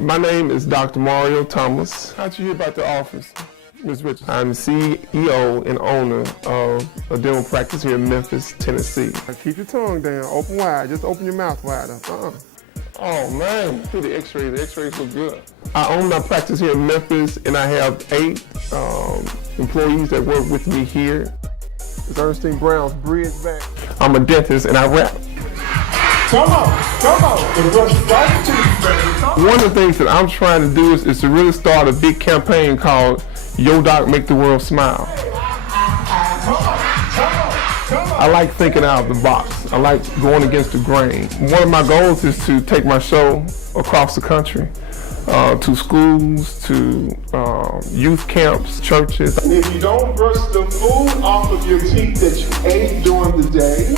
My name is Dr. Marrio Thomas. How'd you hear about the office, Ms. Richards? I'm CEO and owner of a dental practice here in Memphis, Tennessee. Keep your tongue down, open wide. Just open your mouth wide up. Oh man, see the x-rays. The x-rays look good. I own my practice here in Memphis, and I have 8 employees that work with me here. It's Ernestine Brown's bridge back. I'm a dentist and I rap. Come on. One of the things that I'm trying to do is to really start a big campaign called Yo Doc Make the World Smile. I like thinking out of the box. I like going against the grain. One of my goals is to take my show across the country, to schools, to youth camps, churches. And if you don't brush the food off of your teeth that you ate during the day,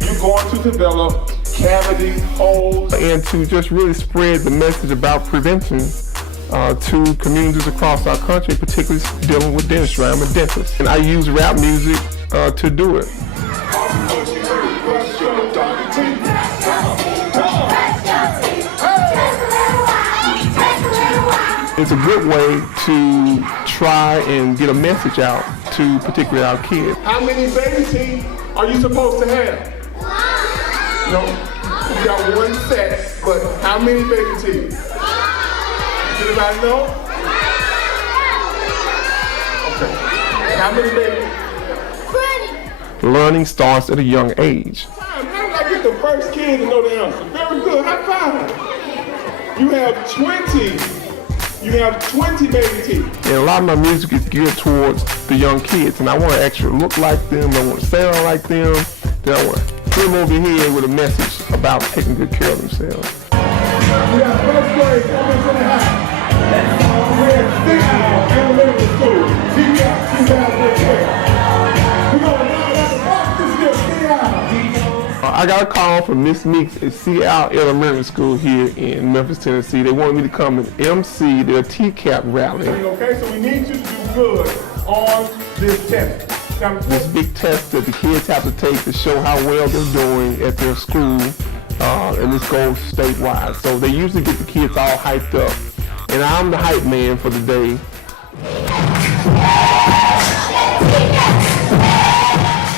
you're going to develop cavity holes. And to just really spread the message about prevention to communities across our country, particularly dealing with dentistry. I'm a dentist, and I use rap music to do it. It's a good way to try and get a message out to particularly our kids. How many baby teeth are you supposed to have? No, you got 1 set, but how many baby teeth? Anybody know? Okay. How many baby? 20. Learning starts at a young age. How did I get the first kid to know the answer? Very good, high five. You have 20 baby teeth. And a lot of my music is geared towards the young kids, and I want to actually look like them, I want to sound like them, then I want to put them over here with a message about taking good care of themselves. We got first grade coming to the house. We're at 6 elementary school. We're going to ride out the box this year, I got a call from Miss Meeks at Seattle Elementary School here in Memphis, Tennessee. They wanted me to come and MC their TCAP rally. Okay, so we need you to do good on this test. This big test that the kids have to take to show how well they're doing at their school, and this goes statewide. So they usually get the kids all hyped up, and I'm the hype man for the day.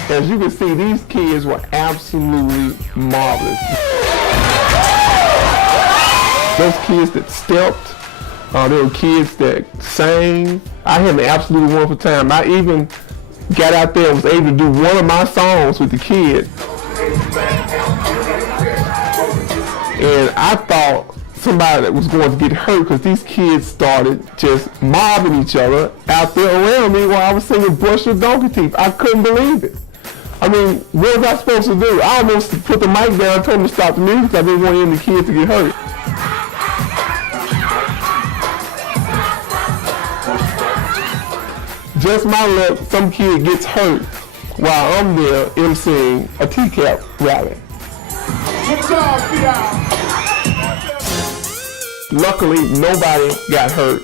As you can see, these kids were absolutely marvelous. Those kids that stepped, there were kids that sang. I had an absolutely wonderful time. I even got out there and was able to do one of my songs with the kids. And I thought somebody that was going to get hurt because these kids started just mobbing each other out there around me while I was singing Brush Your Donkey Teeth. I couldn't believe it. I mean, what was I supposed to do? I almost put the mic down and told them to stop the music because I didn't want any of the kids to get hurt. Just my luck, some kid gets hurt while I'm there emceeing a TCAP rally. Good job, Seattle. Luckily, nobody got hurt.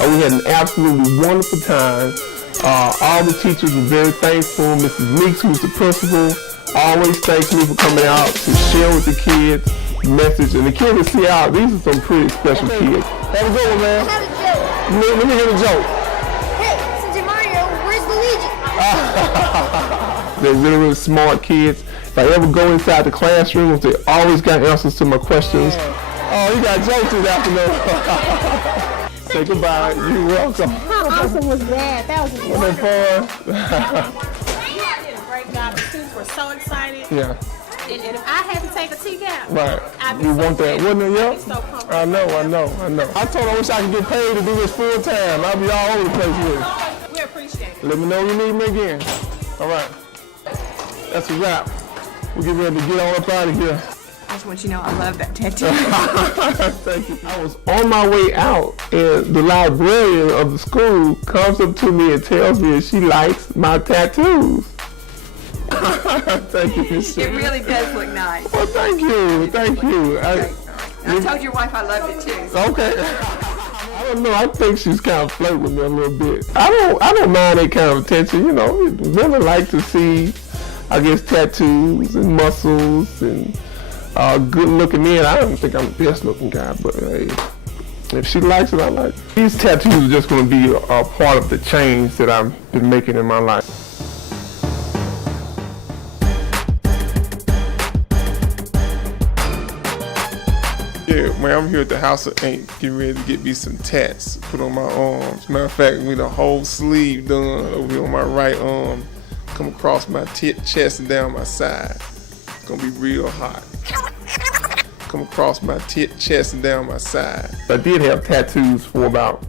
We had an absolutely wonderful time. All the teachers were very thankful. Mrs. Meeks, who's the principal, always thanks me for coming out to share with the kids the message. And the kids in Seattle, these are some pretty special kids. Have a good one, man. I have a joke. Let me hear the joke. Hey, since you're Mario, where's the Legion? They're really, really smart kids. If I ever go inside the classrooms, they always got answers to my questions. Oh, you got jokes this afternoon. Say goodbye. You're welcome. How awesome was that? That was wonderful. You did a great job. The students were so excited. Yeah. And if I had to take a TCAP, Right. I'd be You so want that, happy. wouldn't it? I'd Yeah. be so comfortable. I know. I told her I wish I could get paid to do this full time. I'll be all over the place with it. We appreciate it. Let me know you need me again. All right. That's a wrap. We get ready to get on up out of here. I just want you to know I love that tattoo. Thank you. I was on my way out, and the librarian of the school comes up to me and tells me that she likes my tattoos. Thank you, Miss It really does look nice. Well, thank you. I told your wife I loved it too. Okay. I don't know. I think she's kind of flirting with me a little bit. I don't mind that kind of attention. You know, women like to see, I guess, tattoos and muscles and good-looking men. I don't think I'm the best-looking guy, but hey. If she likes it, I like it. These tattoos are just going to be a part of the change that I've been making in my life. Yeah, man, I'm here at the House of Ink, getting ready to get me some tats put on my arms. Matter of fact, with a whole sleeve done over here on my right arm, come across my chest and down my side. It's gonna be real hot. Come across my chest and down my side. I did have tattoos for about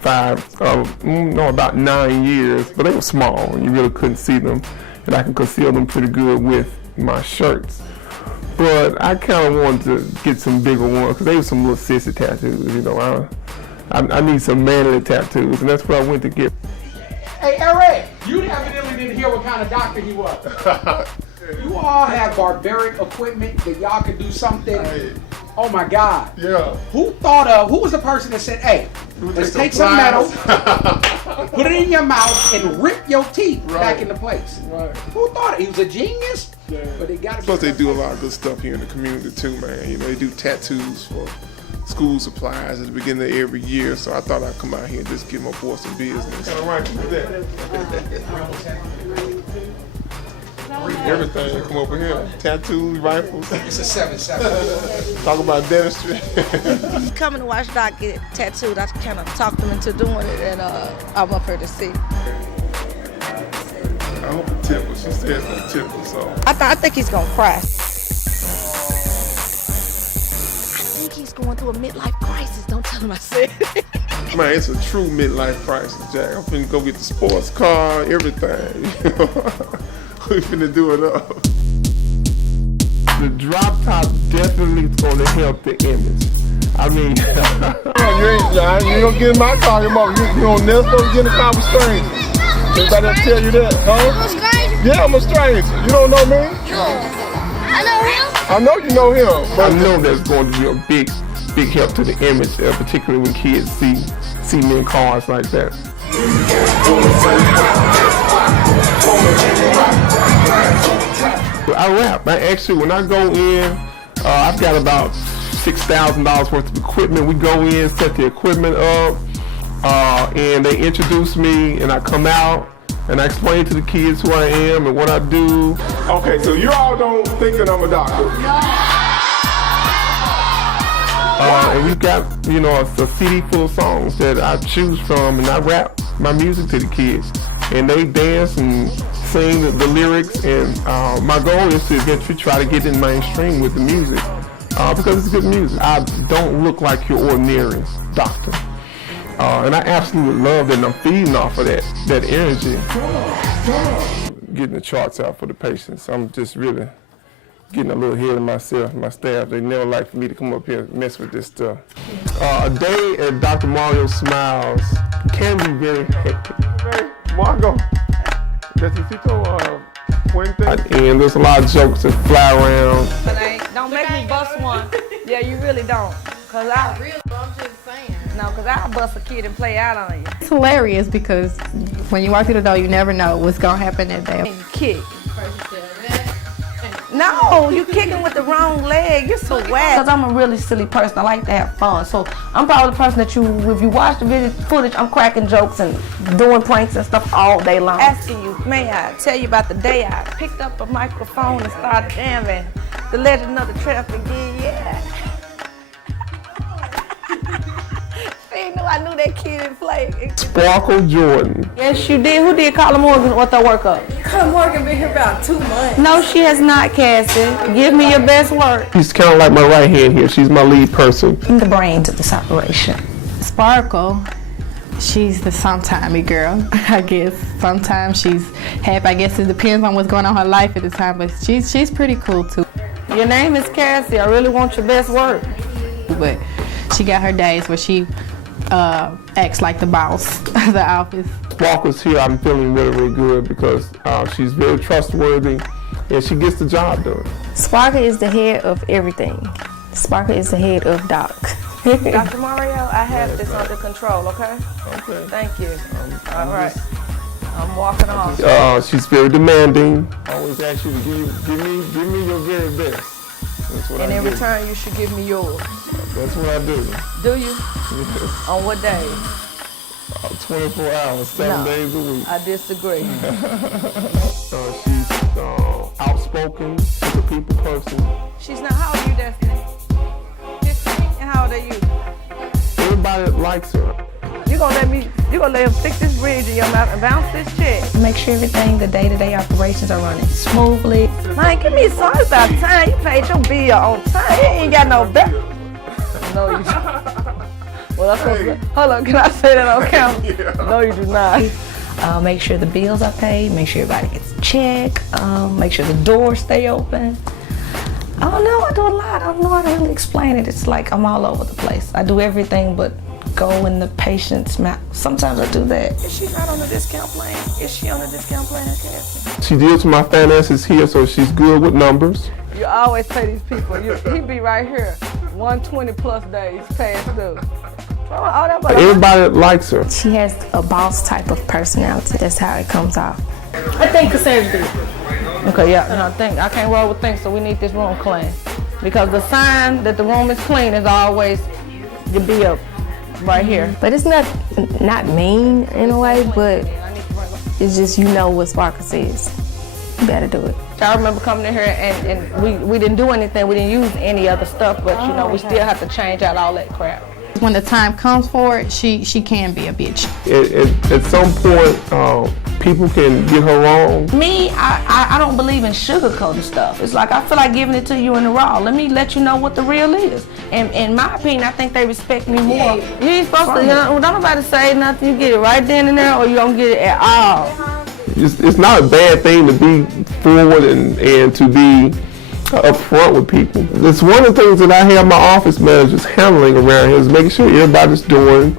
about 9 years, but they were small. You really couldn't see them, and I can conceal them pretty good with my shirts. But I kind of wanted to get some bigger ones because they were some little sissy tattoos, you know. I need some manly tattoos, and that's what I went to get. Hey, Eric, you evidently didn't hear what kind of doctor he was. You all have barbaric equipment that y'all can do something. Hey. Oh my God. Yeah. Who was the person that said, hey, let's take some metal, put it in your mouth, and rip your teeth back into place? Right. Who thought it? He was a genius? Yeah. But it got Plus, they do a lot of good stuff here in the community too, man. You know, they do tattoos for school supplies at the beginning of every year, so I thought I'd come out here and just give my boy some business. Kind of right with that. Everything come over here. Tattoos, rifles. It's a 7-7. Talk about dentistry. Coming to watch Doc get tattooed, I kind of talked him into doing it, and I'm up here to see. I hope it tickles. She said it's gonna tickle, so. I think he's gonna cry. I think he's going through a midlife crisis. Don't tell him I said it. Man, it's a true midlife crisis, Jack. I'm finna go get the sports car, everything. We finna do it up. The drop top definitely is gonna help the image. I mean, you don't get in my car anymore. You don't never supposed to get in the car with strangers. Anybody ever tell you that, huh? I'm a stranger. Yeah, I'm a stranger. You don't know me? I know him. I know you know him. But I know that's going to be a big help to the image, particularly when kids see me in cars like that. I rap. When I go in, I've got about $6,000 worth of equipment. We go in, set the equipment up, and they introduce me, and I come out, and I explain to the kids who I am and what I do. Okay, so you all don't think that I'm a doctor. And we've got, a CD full of songs that I choose from, and I rap my music to the kids. And they dance and sing the lyrics, and my goal is to eventually try to get in mainstream with the music, because it's good music. I don't look like your ordinary doctor. And I absolutely love that, and I'm feeding off of that energy. Getting the charts out for the patients. I'm just really getting a little ahead of myself and my staff. They never like for me to come up here and mess with this stuff. A day at Dr. Marrio Smiles can be very hectic. Hey, Margo, necesito puente. And there's a lot of jokes that fly around. But don't make me bust one. Yeah, you really don't. Cause I'm just saying. No, cause I'll bust a kid and play out on you. It's hilarious because when you walk through the door, you never know what's gonna happen that day. And you kick. No, you kicking with the wrong leg. You're so whack. Because I'm a really silly person. I like to have fun. So I'm probably the person that if you watch the video footage, I'm cracking jokes and doing pranks and stuff all day long. Asking you, may I tell you about the day I picked up a microphone and started jamming the legend of the traffic gig, yeah. I knew that kid didn't play. Sparkle Jordan. Yes, you did. Who did Carla Morgan ortho workup? Carla Morgan been here about 2 months. No, she has not, Cassie. Give me your best work. She's kind of like my right hand here. She's my lead person. I'm the brains of this operation. Sparkle, she's the sometimey girl, I guess. Sometimes she's happy. I guess it depends on what's going on in her life at the time, but she's pretty cool too. Your name is Cassie. I really want your best work. But she got her days where she acts like the boss of the office. Sparkle's here. I'm feeling really, really good because she's very trustworthy and she gets the job done. Sparkle is the head of everything. Sparkle is the head of Doc. Dr. Mario, I have this under control, okay? Okay. Thank you. All right. I'm walking off. She's very demanding. I always ask you to give me your very best. That's what And I in do. return, you should give me yours. That's what I do. Do you? On what days? 24 hours, 7 days a week. I disagree. She's outspoken. She's a people person. She's not. How old are you, Destiny? 15? And how old are you? Everybody likes her. You gonna let him stick this bridge in your mouth and bounce this check? Make sure everything, the day-to-day operations are running smoothly. Man, give me some. It's about time. You paid your bill on time. You ain't got no bill. No, you don't. Well, that's hold on, can I say that on camera? Yeah. No, you do not. Make sure the bills are paid. Make sure everybody gets a check. Make sure the doors stay open. I don't know. I do a lot. I don't know how to really explain it. It's like I'm all over the place. I do everything but go in the patient's mouth. Sometimes I do that. Is she not on the discount plan? Is she on the discount plan at Cassie? She deals with my finances here, so she's good with numbers. You always pay these people. He be right here. 120 plus days past due. Everybody likes her. She has a boss type of personality. That's how it comes off. I think Cassandra did. Okay, yeah, no, I can't roll with things, so we need this room clean. Because the sign that the room is clean is always your bill right here. But it's not mean in a way, but it's just you know what Sparkle says. You better do it. I remember coming in here and we didn't do anything. We didn't use any other stuff, but you know, we still have to change out all that crap. When the time comes for it, she can be a bitch. At some point, people can get her wrong. Me, I don't believe in sugarcoating stuff. It's like I feel like giving it to you in the raw. Let me let you know what the real is. And in my opinion, I think they respect me more. You ain't supposed to, don't nobody say nothing. You get it right then and there, or you don't get it at all. It's not a bad thing to be forward and to be upfront with people. It's one of the things that I have my office managers handling around here is making sure everybody's doing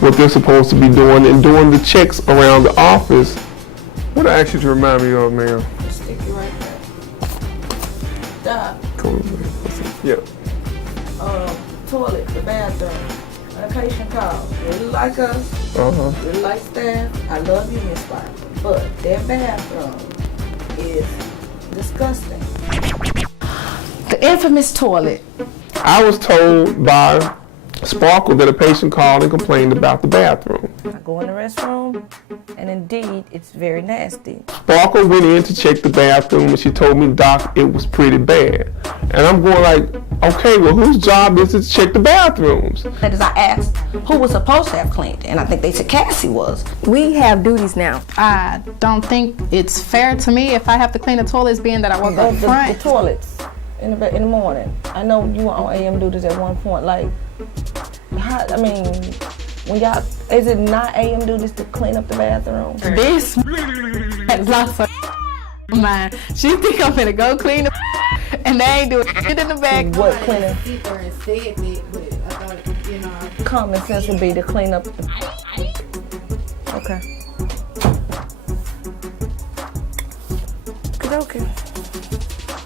what they're supposed to be doing and doing the checks around the office. What I asked you to remind me of, ma'am? Stick you right there. Cool. Yeah. Toilet, the bathroom. A patient call. Really like us. Really like staff. I love you, Miss Sparkle. But their bathroom is disgusting. The infamous toilet. I was told by Sparkle that a patient called and complained about the bathroom. I go in the restroom, and indeed, it's very nasty. Sparkle went in to check the bathroom and she told me, Doc, it was pretty bad. And I'm going like, okay, well, whose job is it to check the bathrooms? That is, I asked who was supposed to have cleaned it, and I think they said Cassie was. We have duties now. I don't think it's fair to me if I have to clean the toilets, being that I work up front. The toilets in the morning. I know you were on AM duties at one point. Like, I mean, when y'all, is it not AM duties to clean up the bathroom? This has lost her mind. She think I'm finna go clean the and they ain't doing shit in the back. What cleaning? Common sense would be to clean up the... Okay. Okay.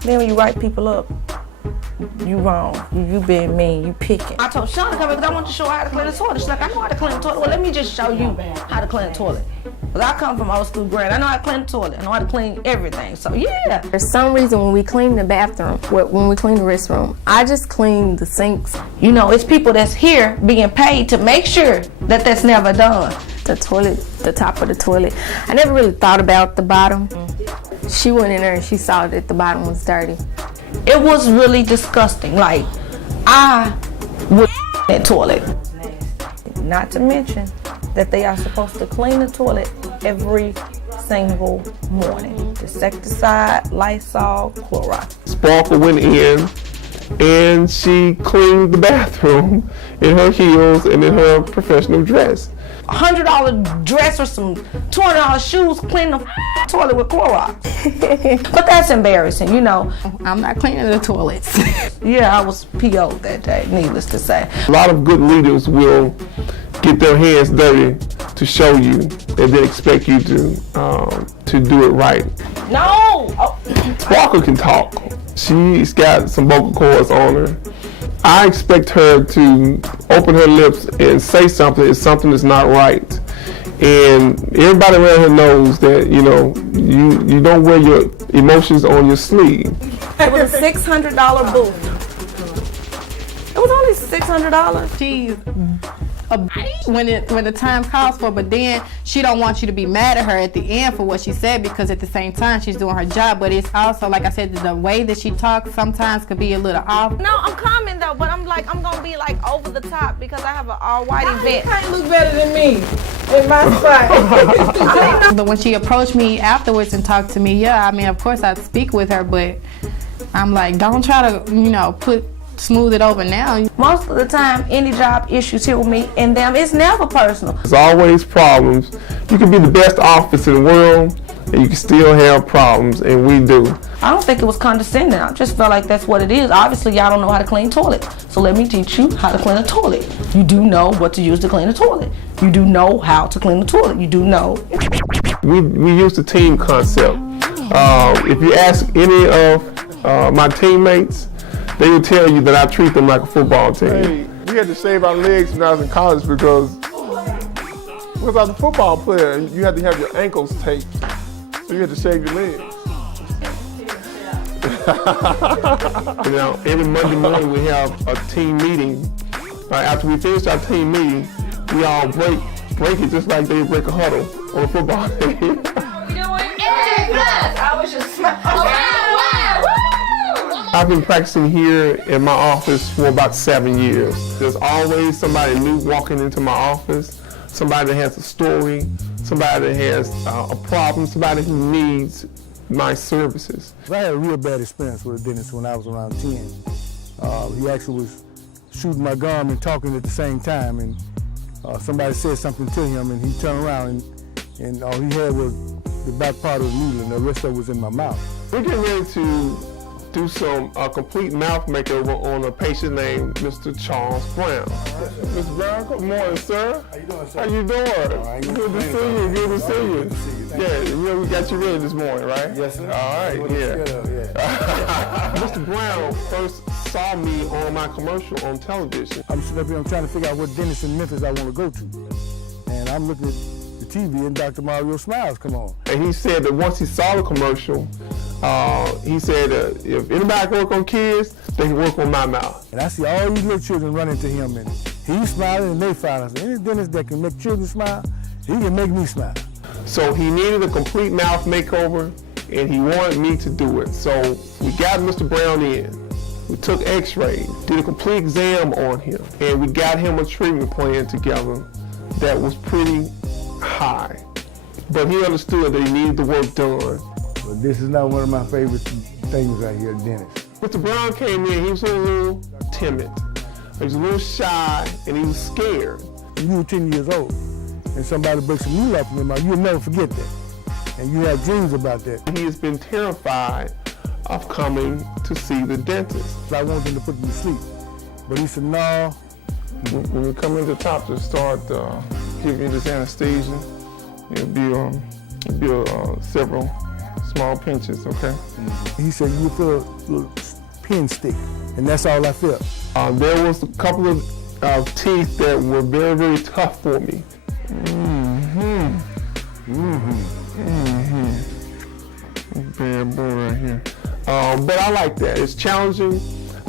Then when you write people up, you wrong. You being mean. You picking. I told Shauna to come because I want to show her how to clean the toilet. She's like, I know how to clean the toilet. Well, let me just show you how to clean the toilet. Because I come from old school grade. I know how to clean the toilet. I know how to clean everything. So, yeah. There's some reason when we clean the bathroom, when we clean the restroom, I just clean the sinks. You know, it's people that's here being paid to make sure that that's never done. The toilet, the top of the toilet. I never really thought about the bottom. She went in there and she saw that the bottom was dirty. It was really disgusting. Like, I would that toilet. Not to mention that they are supposed to clean the toilet every single morning. Insecticide, Lysol, Clorox. Sparkle went in and she cleaned the bathroom in her heels and in her professional dress. $100 dress or some $200 shoes, clean the toilet with Clorox. But that's embarrassing, you know. I'm not cleaning the toilets. Yeah, I was PO'd that day, needless to say. A lot of good leaders will get their hands dirty to show you and then expect you to do it right. No! Oh. Sparkle can talk. She's got some vocal cords on her. I expect her to open her lips and say something if something is not right. And everybody around her knows that, you know, you don't wear your emotions on your sleeve. It was a $600 booth. It was only $600. She's when the time calls for, but then she don't want you to be mad at her at the end for what she said, because at the same time she's doing her job. But it's also, like I said, the way that she talks sometimes could be a little off. No, I'm calming though, but I'm gonna be like over the top because I have an all-white event. You can't look better than me in my spot. But when she approached me afterwards and talked to me, yeah, I mean, of course I'd speak with her, but I'm like, don't try to, smooth it over now. Most of the time, any job issues here with me and them, it's never personal. There's always problems. You can be the best office in the world, and you can still have problems, and we do. I don't think it was condescending. I just felt like that's what it is. Obviously, y'all don't know how to clean toilets. So let me teach you how to clean a toilet. You do know what to use to clean a toilet. You do know how to clean a toilet. You do know. We use the team concept. If you ask any of my teammates, they will tell you that I treat them like a football team. Hey, we had to shave our legs when I was in college because I was a football player. You had to have your ankles taped, so you had to shave your legs. Every Monday morning we have a team meeting. After we finish our team meeting, we all break it just like they break a huddle on a football team. I was just I've been practicing here in my office for about 7 years. There's always somebody new walking into my office, somebody that has a story, somebody that has a problem, somebody who needs my services. I had a real bad experience with a dentist when I was around 10. He actually was shooting my gum and talking at the same time, and somebody said something to him, and he turned around and all he had was the back part of the needle, and the rest of it was in my mouth. We're getting ready to do some complete mouth makeover on a patient named Mr. Charles Brown. Mr. Brown, good morning, sir. How you doing, sir? How you doing? Good to see you. Good to see you. Yeah, we got you ready this morning, right? Yes, sir. All right, yeah. Mr. Brown first saw me on my commercial on television. I'm sitting up here, I'm trying to figure out what dentist in Memphis I want to go to. And I'm looking at the TV and Dr. Marrio Smiles come on. And he said that once he saw the commercial, he said if anybody can work on kids, they can work on my mouth. And I see all these little children running to him, and he's smiling and they smiling. So any dentist that can make children smile, he can make me smile. So he needed a complete mouth makeover, and he wanted me to do it. So we got Mr. Brown in. We took x-rays, did a complete exam on him, and we got him a treatment plan together that was pretty high. But he understood that he needed the work done. But this is not one of my favorite things right here, dentist. Mr. Brown came in, he was a little timid. He was a little shy, and he was scared. When you were 10 years old, and somebody breaks a needle off in your mouth, you'll never forget that. And you have dreams about that. He has been terrified of coming to see the dentist. I want him to put me to sleep, but he said, no. When we come into the top to start giving you this anesthesia, it'll be several small pinches, okay? He said, you feel a little pin stick, and that's all I felt. There was a couple of teeth that were very, very tough for me. Bad boy right here. But I like that. It's challenging.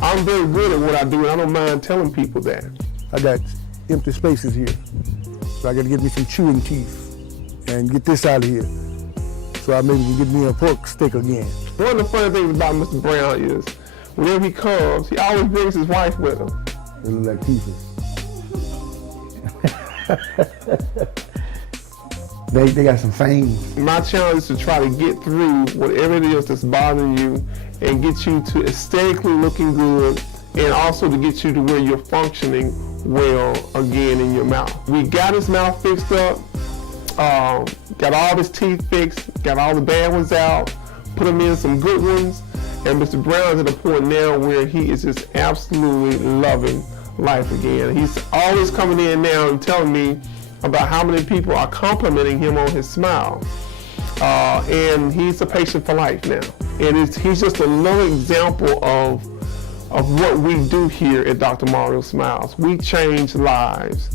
I'm very good at what I do, and I don't mind telling people that. I got empty spaces here, so I got to get me some chewing teeth and get this out of here, so I maybe can get me a pork steak again. One of the funny things about Mr. Brown is, whenever he comes, he always brings his wife with him. They look like teeth. They got some fangs. My challenge is to try to get through whatever it is that's bothering you and get you to aesthetically looking good, and also to get you to where you're functioning well again in your mouth. We got his mouth fixed up, got all his teeth fixed, got all the bad ones out, put him in some good ones, and Mr. Brown's at a point now where he is just absolutely loving life again. He's always coming in now and telling me about how many people are complimenting him on his smile. And he's a patient for life now. And he's just another example of what we do here at Dr. Marrio Smiles. We change lives.